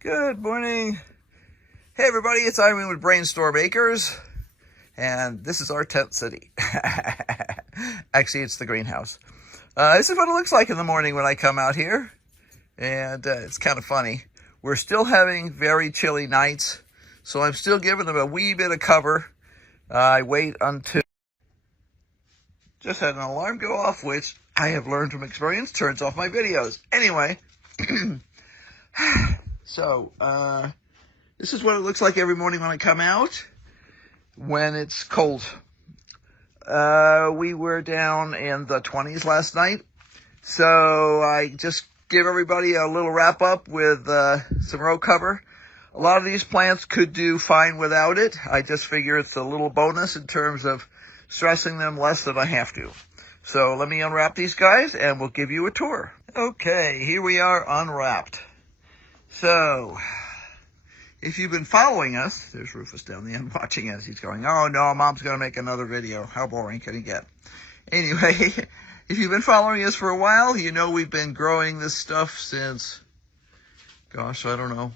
Good morning. Hey everybody, it's Irene with BrainStorm Acres, and this is our tent city. Actually, it's the greenhouse. This is what it looks like in the morning when I come out here, and it's kind of funny. We're still having very chilly nights, so I'm still giving them a wee bit of cover. I wait until... Just had an alarm go off, which I have learned from experience turns off my videos. Anyway, so, this is what it looks like every morning when I come out when it's cold. We were down in the 20s last night, so I just give everybody a little wrap up with some row cover. A lot of these plants could do fine without it. I just figure it's a little bonus in terms of stressing them less than I have to. So let me unwrap these guys and we'll give you a tour. Okay, here we are unwrapped. So, if you've been following us, there's Rufus down the end watching us. He's going, oh no, Mom's going to make another video. How boring can he get? Anyway, if you've been following us for a while, you know we've been growing this stuff since, gosh, I don't know,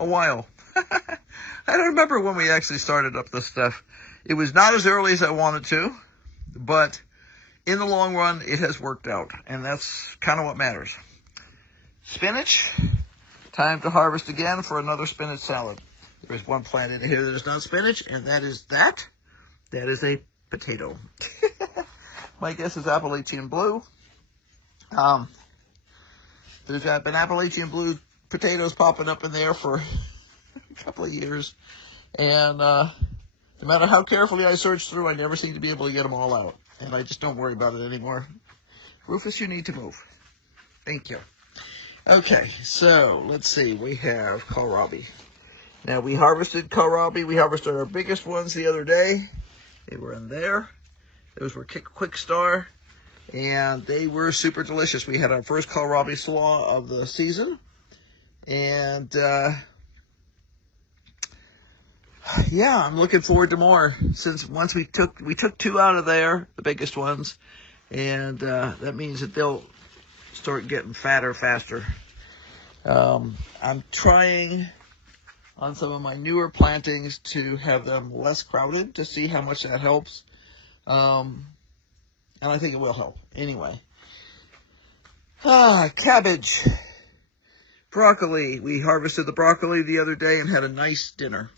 a while. I don't remember when we actually started up this stuff. It was not as early as I wanted to, but in the long run, it has worked out, and that's kind of what matters. Spinach. Time to harvest again for another spinach salad. There's one plant in here that is not spinach, and that is that. That is a potato. My guess is Appalachian blue. There's been Appalachian blue potatoes popping up in there for a couple of years. And no matter how carefully I search through, I never seem to be able to get them all out. And I just don't worry about it anymore. Rufus, you need to move. Thank you. Okay, so let's see. We have kohlrabi. Now, we harvested kohlrabi. We harvested our biggest ones the other day. They were in there. Those were Quick Star, and they were super delicious. We had our first kohlrabi slaw of the season, and yeah, I'm looking forward to more. Since once we took two out of there, the biggest ones, and that means that they'll start getting fatter faster. I'm trying on some of my newer plantings to have them less crowded to see how much that helps. And I think it will help. Anyway. Cabbage. Broccoli. We harvested the broccoli the other day and had a nice dinner.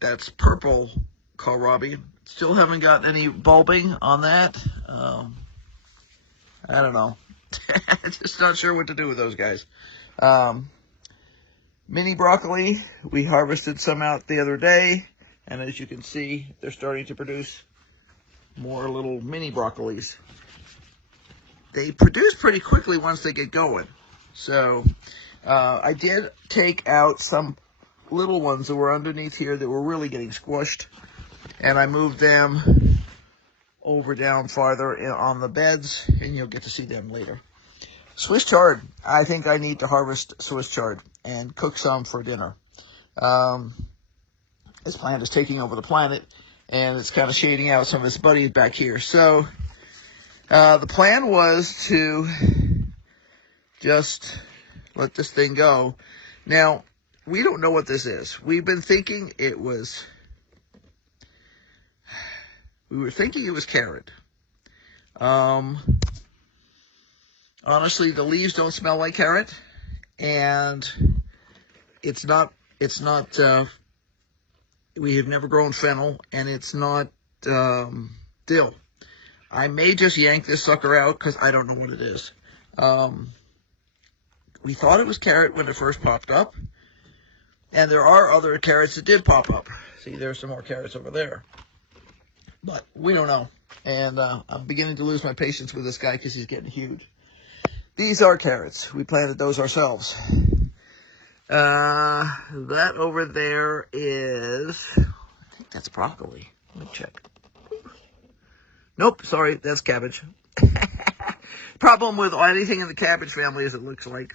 That's purple kohlrabi. Still haven't got any bulbing on that. I don't know. Just not sure what to do with those guys. Mini broccoli. We harvested some out the other day. And as you can see, they're starting to produce more little mini broccolis. They produce pretty quickly once they get going. So, I did take out some little ones that were underneath here that were really getting squished. And I moved them over down farther on the beds, and you'll get to see them later. Swiss chard. I think I need to harvest Swiss chard and cook some for dinner. This plant is taking over the planet, and it's kind of shading out some of its buddies back here. So, the plan was to just let this thing go. Now, we don't know what this is. We've been thinking it was... We were thinking it was carrot. Honestly, the leaves don't smell like carrot, and it's not, we have never grown fennel, and it's not, dill. I may just yank this sucker out, because I don't know what it is. We thought it was carrot when it first popped up, and there are other carrots that did pop up. See, there's some more carrots over there. But we don't know. And I'm beginning to lose my patience with this guy because he's getting huge. These are carrots. We planted those ourselves. That over there is... I think that's broccoli. Let me check. Nope, sorry, that's cabbage. Problem with anything in the cabbage family is it looks like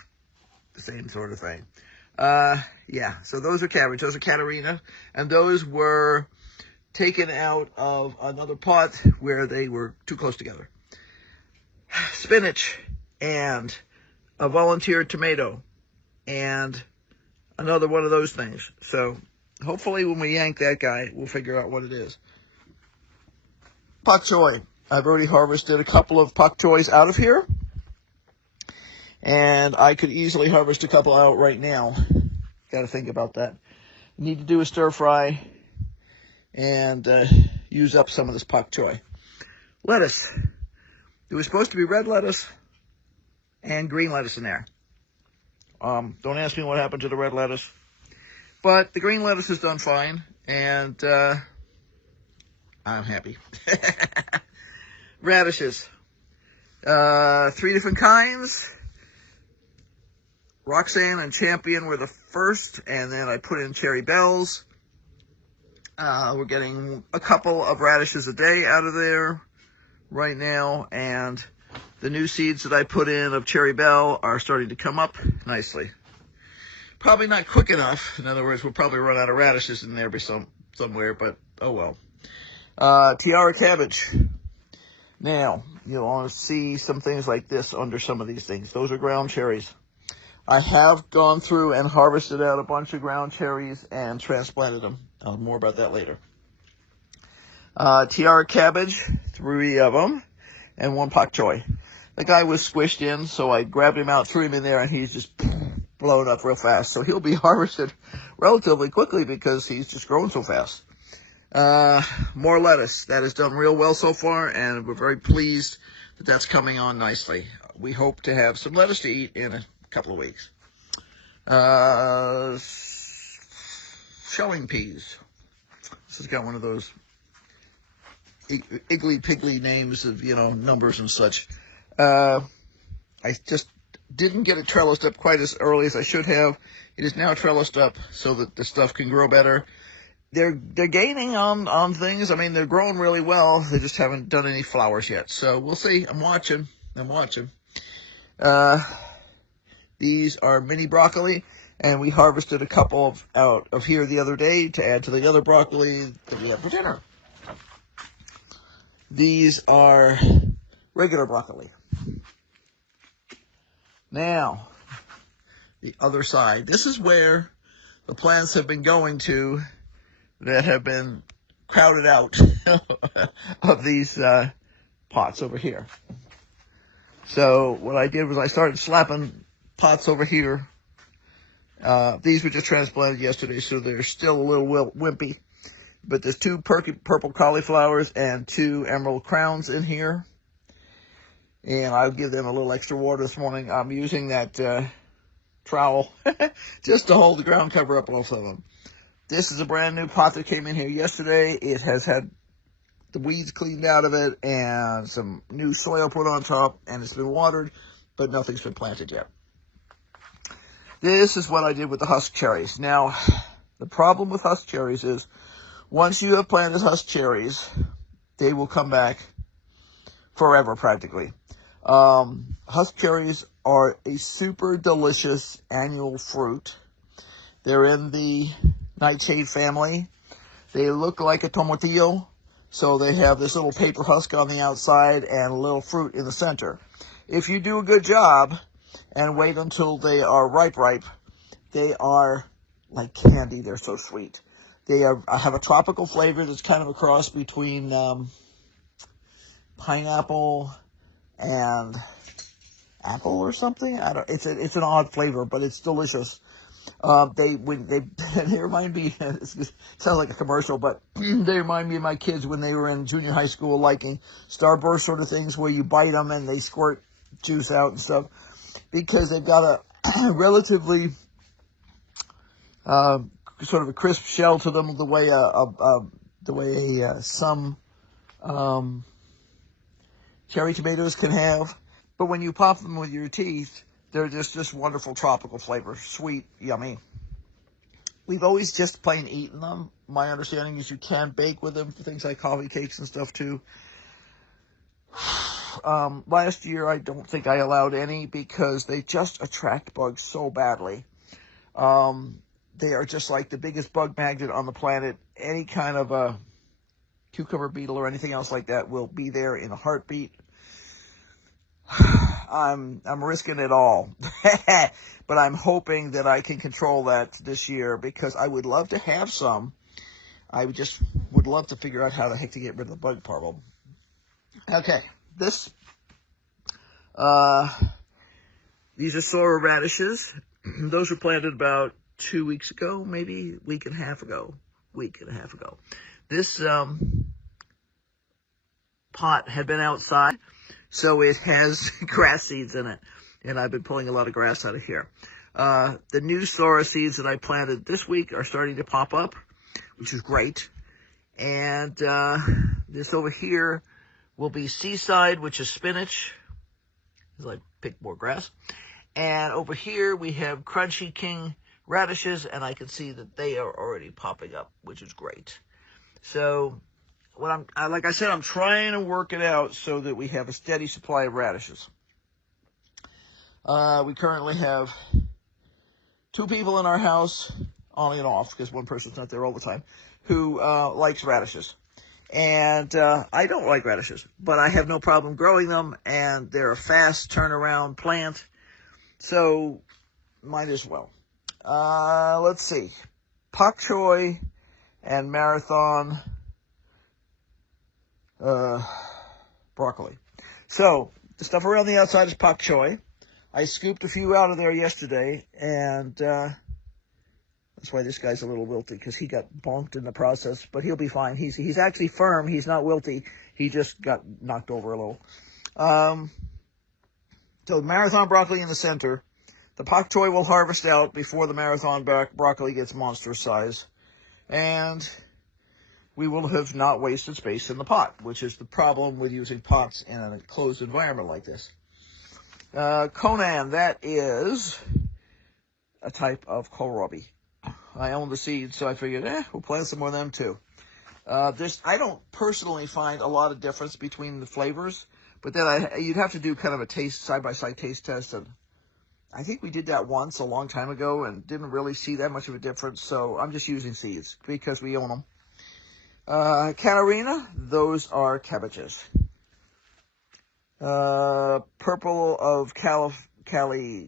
the same sort of thing. Yeah, so those are cabbage. Those are Catarina. And those were taken out of another pot where they were too close together. Spinach and a volunteer tomato, and another one of those things. So hopefully when we yank that guy, we'll figure out what it is. Pak choy. I've already harvested a couple of pak choys out of here, and I could easily harvest a couple out right now. Got to think about that. Need to do a stir fry and use up some of this pak choy. Lettuce. There was supposed to be red lettuce and green lettuce in there. Don't ask me what happened to the red lettuce, but the green lettuce is done fine, and I'm happy. Radishes. 3 different kinds. Roxanne and Champion were the first, and then I put in Cherry Bells. We're getting a couple of radishes a day out of there right now, and the new seeds that I put in of Cherry Bell are starting to come up nicely. Probably not quick enough. In other words, we'll probably run out of radishes in there somewhere, but oh well. Tiara cabbage. Now, you'll want to see some things like this under some of these things. Those are ground cherries. I have gone through and harvested out a bunch of ground cherries and transplanted them. More about that later. Tiara cabbage, 3 of them, and 1 pak choy. The guy was squished in, so I grabbed him out, threw him in there, and he's just blown up real fast. So he'll be harvested relatively quickly because he's just growing so fast. More lettuce. That has done real well so far, and we're very pleased that that's coming on nicely. We hope to have some lettuce to eat in a couple of weeks. Shelling peas. This has got one of those iggly-piggly names of, numbers and such. I just didn't get it trellised up quite as early as I should have. It is now trellised up so that the stuff can grow better. They're gaining on things. I mean, they're growing really well. They just haven't done any flowers yet. So we'll see. I'm watching. These are mini broccoli, and we harvested a couple out of here the other day to add to the other broccoli that we have for dinner. These are regular broccoli. Now, the other side. This is where the plants have been going to that have been crowded out of these pots over here. So what I did was I started slapping pots over here. These were just transplanted yesterday, so they're still a little wimpy. But there's 2 purple cauliflowers and 2 emerald crowns in here. And I'll give them a little extra water this morning. I'm using that trowel just to hold the ground cover up off of them. This is a brand new pot that came in here yesterday. It has had the weeds cleaned out of it and some new soil put on top, and it's been watered, but nothing's been planted yet. This is what I did with the husk cherries. Now, the problem with husk cherries is once you have planted husk cherries, they will come back forever practically. Husk cherries are a super delicious annual fruit. They're in the nightshade family. They look like a tomatillo, so they have this little paper husk on the outside and a little fruit in the center. If you do a good job and wait until they are ripe, they are like candy. They're so sweet. They have a tropical flavor that's kind of a cross between pineapple and apple or something. It's an odd flavor, but it's delicious. They remind me, it sounds like a commercial, but they remind me of my kids when they were in junior high school liking Starburst sort of things where you bite them and they squirt juice out and stuff, because they've got a relatively sort of a crisp shell to them, the way some cherry tomatoes can have. But when you pop them with your teeth, they're just wonderful tropical flavor, sweet, yummy. We've always just plain eaten them. My understanding is you can bake with them for things like coffee cakes and stuff too. Last year, I don't think I allowed any because they just attract bugs so badly. They are just like the biggest bug magnet on the planet. Any kind of a cucumber beetle or anything else like that will be there in a heartbeat. I'm risking it all. But I'm hoping that I can control that this year because I would love to have some. I just would love to figure out how the heck to get rid of the bug problem. Okay, these are sorrel radishes. Those were planted about 2 weeks ago, maybe a week and a half ago. This pot had been outside, so it has grass seeds in it, and I've been pulling a lot of grass out of here. The new sorrel seeds that I planted this week are starting to pop up, which is great. And this over here will be seaside, which is spinach, as I pick more grass. And over here we have Crunchy King radishes, and I can see that they are already popping up, which is great. So what like I said, I'm trying to work it out so that we have a steady supply of radishes. We currently have 2 people in our house, on and off, because one person's not there all the time, who likes radishes. And I don't like radishes, but I have no problem growing them, and they're a fast turnaround plant, so might as well. Let's see. Pak choy and marathon broccoli. So the stuff around the outside is pak choy. I scooped a few out of there yesterday, and that's why this guy's a little wilty, because he got bonked in the process, but he'll be fine. He's actually firm. He's not wilty. He just got knocked over a little. So marathon broccoli in the center. The pak choy will harvest out before the marathon broccoli gets monster size. And we will have not wasted space in the pot, which is the problem with using pots in a closed environment like this. Conan, that is a type of kohlrabi. I own the seeds, so I figured, we'll plant some more of them too. I don't personally find a lot of difference between the flavors, but then you'd have to do kind of a side-by-side taste test, and I think we did that once a long time ago and didn't really see that much of a difference, so I'm just using seeds because we own them. Catarina, those are cabbages. Purple of California,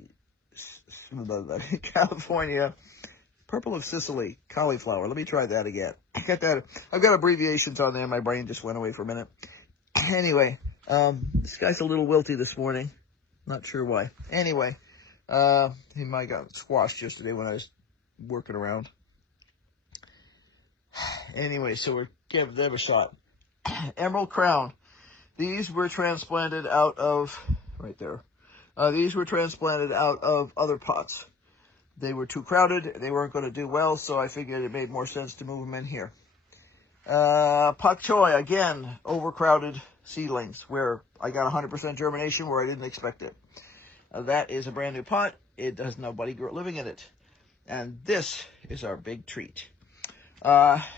purple of Sicily, cauliflower. Let me try that again. I've got abbreviations on there. My brain just went away for a minute. Anyway, this guy's a little wilty this morning. Not sure why. Anyway, he might have got squashed yesterday when I was working around. Anyway, so we're giving them a shot. Emerald Crown. These were transplanted out of, right there. These were transplanted out of other pots. They were too crowded. They weren't going to do well, so I figured it made more sense to move them in here. Pak choy, again, overcrowded seedlings, where I got 100% germination where I didn't expect it. That is a brand new pot. It has nobody living in it. And this is our big treat.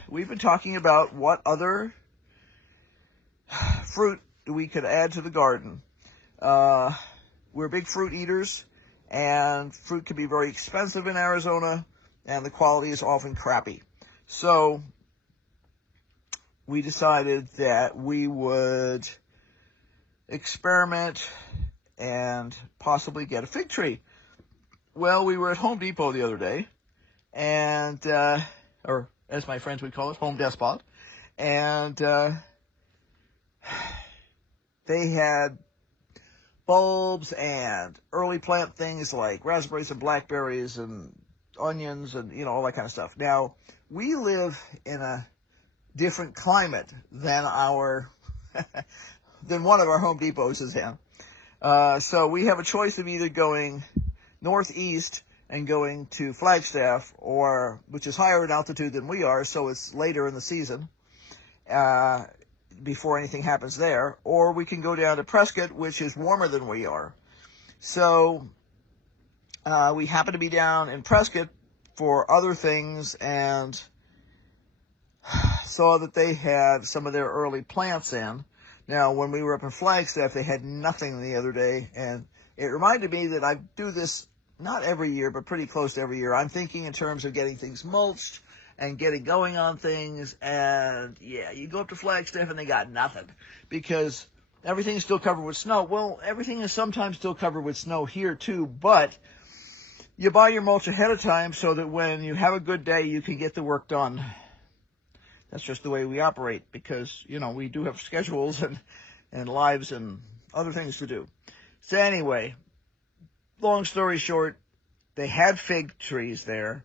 We've been talking about what other fruit we could add to the garden. We're big fruit eaters, and fruit can be very expensive in Arizona, and the quality is often crappy. So we decided that we would experiment and possibly get a fig tree. Well, we were at Home Depot the other day, and or as my friends would call it, Home Depot, and they had bulbs and early plant things like raspberries and blackberries and onions and, all that kind of stuff. Now, we live in a different climate than than one of our Home Depots is in. So we have a choice of either going northeast and going to Flagstaff, which is higher in altitude than we are, so it's later in the season, before anything happens there, or we can go down to Prescott, which is warmer than we are. So we happen to be down in Prescott for other things and saw that they had some of their early plants in. Now, when we were up in Flagstaff, they had nothing the other day, and it reminded me that I do this not every year, but pretty close to every year. I'm thinking in terms of getting things mulched and getting going on things, and yeah, you go up to Flagstaff and they got nothing, because everything's still covered with snow. Well, everything is sometimes still covered with snow here too, but you buy your mulch ahead of time so that when you have a good day, you can get the work done. That's just the way we operate because, you know, we do have schedules and lives and other things to do. So anyway, long story short, they had fig trees there.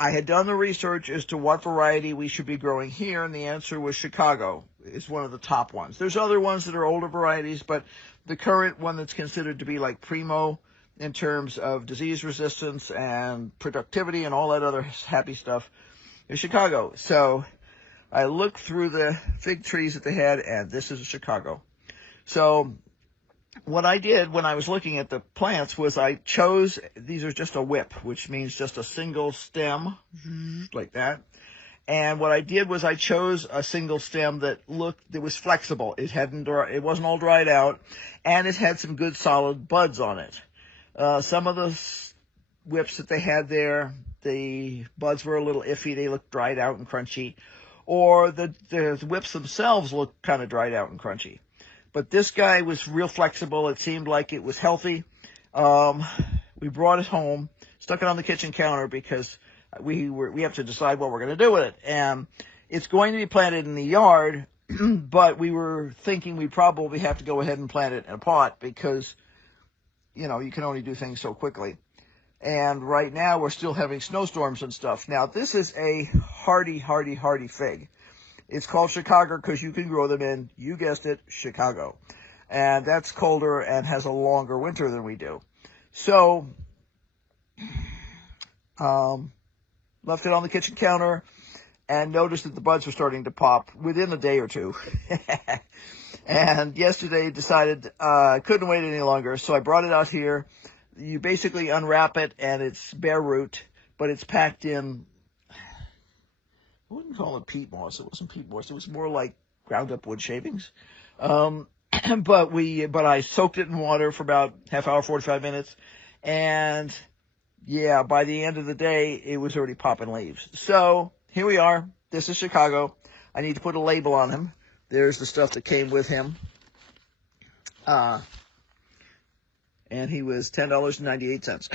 I had done the research as to what variety we should be growing here, and the answer was Chicago is one of the top ones. There's other ones that are older varieties, but the current one that's considered to be like primo in terms of disease resistance and productivity and all that other happy stuff is Chicago. So I looked through the fig trees that they had, and this is a Chicago. So what I did when I was looking at the plants was I chose, these are just a whip, which means just a single stem, like that. And what I did was I chose a single stem that was flexible. It wasn't all dried out, and it had some good solid buds on it. Some of the whips that they had there, the buds were a little iffy. They looked dried out and crunchy. Or the whips themselves looked kind of dried out and crunchy. But this guy was real flexible. It seemed like it was healthy. We brought it home, stuck it on the kitchen counter because we have to decide what we're going to do with it. And it's going to be planted in the yard, but we were thinking we'd probably have to go ahead and plant it in a pot because, you know, you can only do things so quickly. And right now we're still having snowstorms and stuff. Now, this is a hardy fig. It's called Chicago because you can grow them in, you guessed it, Chicago. And that's colder and has a longer winter than we do. So, left it on the kitchen counter and noticed that the buds were starting to pop within a day or two. And yesterday decided I couldn't wait any longer, so I brought it out here. You basically unwrap it, and it's bare root, but it's packed in, I wouldn't call it peat moss. It wasn't peat moss. It was more like ground up wood shavings. But I soaked it in water for about half hour, 45 minutes. And yeah, by the end of the day, it was already popping leaves. So here we are. This is Chicago. I need to put a label on him. There's the stuff that came with him. And he was $10.98.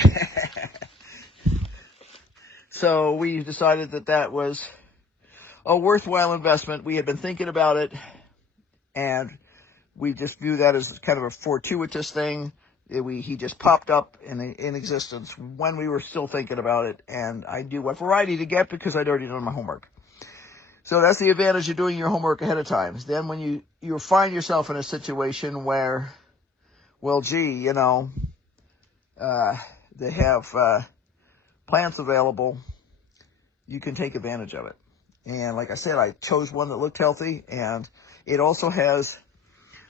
So we decided that was a worthwhile investment. We had been thinking about it, and we just view that as kind of a fortuitous thing. He just popped up in existence when we were still thinking about it, and I knew what variety to get because I'd already done my homework. So that's the advantage of doing your homework ahead of time. Then when you find yourself in a situation where, well, gee, you know, they have plants available, you can take advantage of it. And like I said, I chose one that looked healthy, and it also has,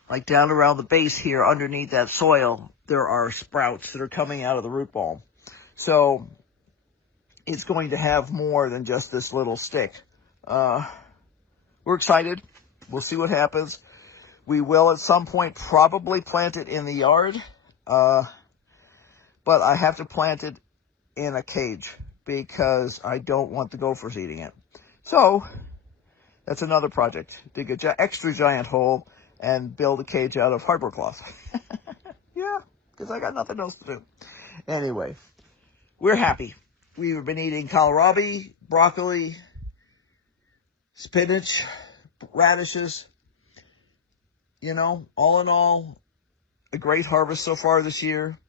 like down around the base here, underneath that soil, there are sprouts that are coming out of the root ball. So it's going to have more than just this little stick. We're excited. We'll see what happens. We will at some point probably plant it in the yard, but I have to plant it in a cage because I don't want the gophers eating it. So that's another project. Dig an extra giant hole and build a cage out of hardboard cloth. Yeah, because I got nothing else to do. Anyway, we're happy. We've been eating kohlrabi, broccoli, spinach, radishes. You know, all in all, a great harvest so far this year.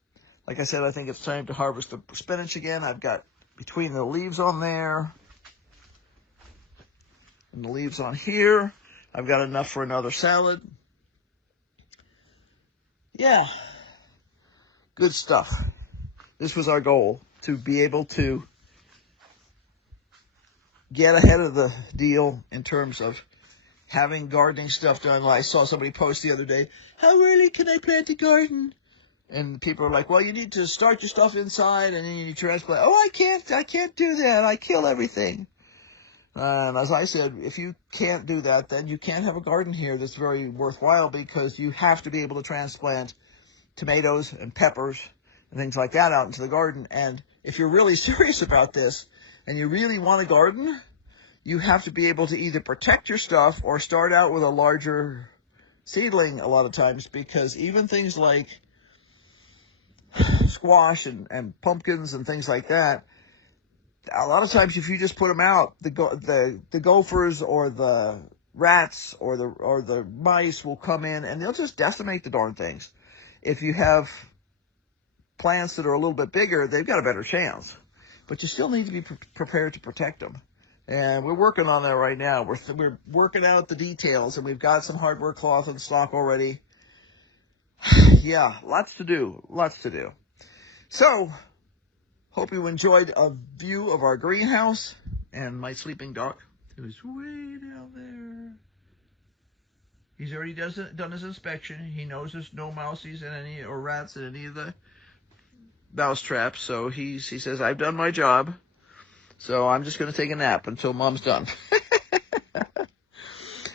Like I said, I think it's time to harvest the spinach again. I've got between the leaves on there and the leaves on here, I've got enough for another salad. Yeah, good stuff. This was our goal, to be able to get ahead of the deal in terms of having gardening stuff done. I saw somebody post the other day, how early can I plant a garden? And people are like, well, you need to start your stuff inside and then you need to transplant. Oh, I can't do that. I kill everything. And as I said, if you can't do that, then you can't have a garden here that's very worthwhile, because you have to be able to transplant tomatoes and peppers and things like that out into the garden. And if you're really serious about this and you really want a garden, you have to be able to either protect your stuff or start out with a larger seedling a lot of times, because even things like squash and pumpkins and things like that, a lot of times if you just put them out, the gophers or the rats or the mice will come in and they'll just decimate the darn things. If you have plants that are a little bit bigger, they've got a better chance, but you still need to be prepared to protect them. And we're working on that right now. We're working out the details, and we've got some hardware cloth in stock already. Yeah, lots to do. So, hope you enjoyed a view of our greenhouse and my sleeping duck, who's way down there. He's already done his inspection. He knows there's no mousies or rats in any of the mouse traps. So he says, I've done my job. So I'm just going to take a nap until Mom's done.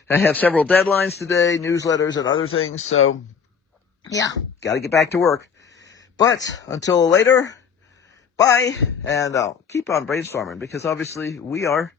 I have several deadlines today, newsletters and other things. So yeah, got to get back to work. But until later, bye. And keep on brainstorming, because obviously we are